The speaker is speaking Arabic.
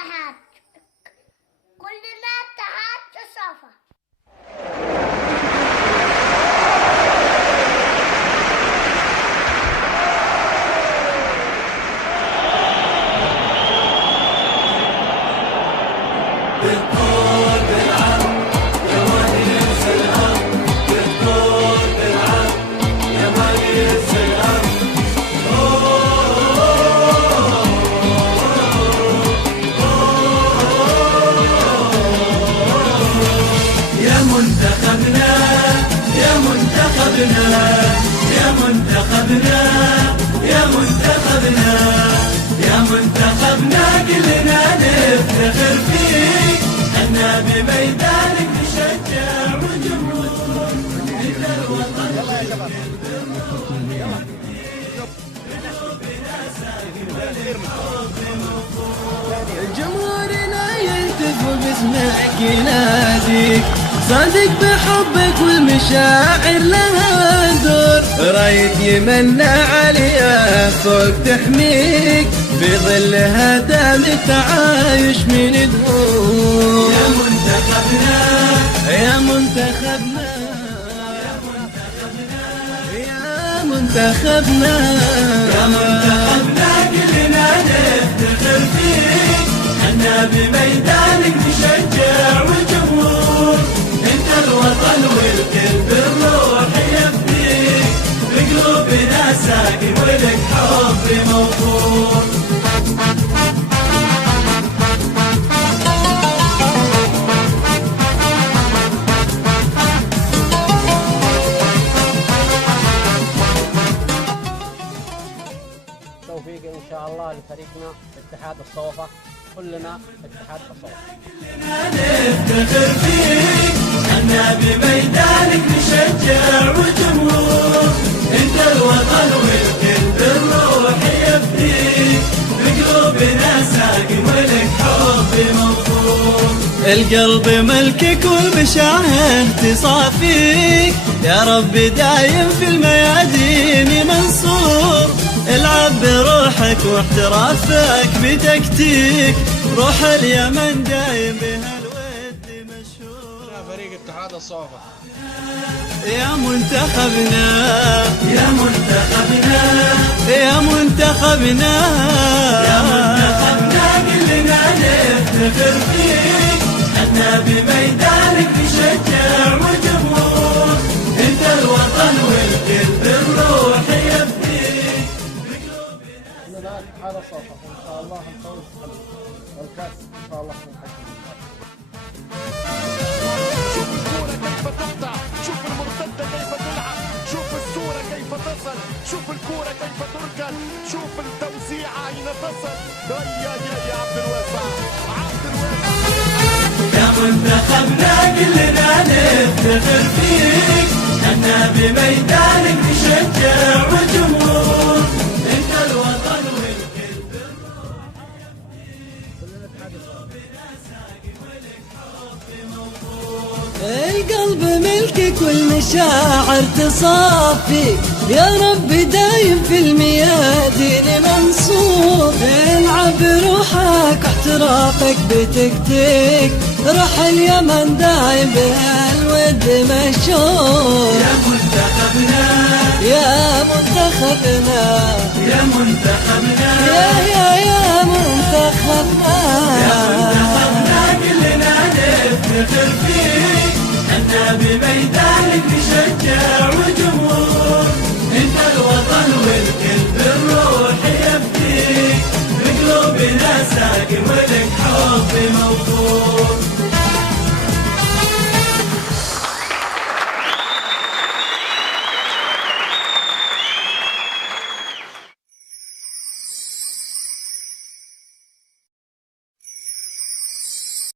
تحت، كلنا تحت صفا. بالطول بالعرض يا ماني ينسى الأرض، بالطول بالعرض يا ماني ينسى الأرض. يا منتخبنا يا منتخبنا يا منتخبنا يا منتخبنا يا منتخبنا كلنا نفتخر فيك، احنا بميدانك نشجع وجمهور مثل الوطن جمهورنا يهتف باسمك يناديك، صادق بحبك والمشاعر لها دور، راية يمنى عليها فوق تحميك، في ظلها دام التعايش من الدور. يا منتخبنا يا منتخبنا يا منتخبنا يا منتخبنا كلنا نفتخر فيك، احنا بميدانك نشجع وجمهور، انت الوطن والكل بالروح يفديك، بقلوبنا ساكن ولك حب موفور. توفيق ان شاء الله لفريقنا اتحاد الصوفة، كلنا اتحاد الصوفة. نفتخر فيك، احنا بميدانك نشجع وجمهور، انت الوطن والكل بالروح يفديك، بقلوبنا ساكن ولك حب موفور. القلب ملكك والمشاعر تصافيك، يا رب دايم في الميادين منصور، العب بروحك واحترافك بتكتيك، روح اليمن دايم بهالود مشهور. يا فريق اتحاد الصوفة يا منتخبنا يا منتخبنا يا منتخبنا يا منتخبنا كلنا نفتخر فيك، احنا بميدانك نشجع وجمهور، انت الوطن والكل بالروح يفديك. كلنا اتحاد الصوفة، وان شاء الله نفوز بالكاس ان شاء الله. شوف الكورة كيف تقطع، شوف المرتدة كيف تلعب، شوف الصورة كيف تصل، شوف الكورة كيف تركن، شوف التوزيعة أين تصل. يا عبد الواسع عبد الواسع. يا منتخبنا كلنا نفتخر فيك، احنا بميدانك نشجع وجمهور، انت الوطن والكل بالروح القلب ملكك والمشاعر تصافي، يا رب دايم في الميادين منصور، العب بروحك واحترافك بتكتيك، روح اليمن دايم بهالود مشهور. يا منتخبنا يا منتخبنا يا منتخبنا يا منتخبنا يا منتخبنا كلنا نفتخر فيك، احنا بميدانك نشجع وجمهور، انت الوطن والكل بالروح يفديك، بقلوبنا ساكن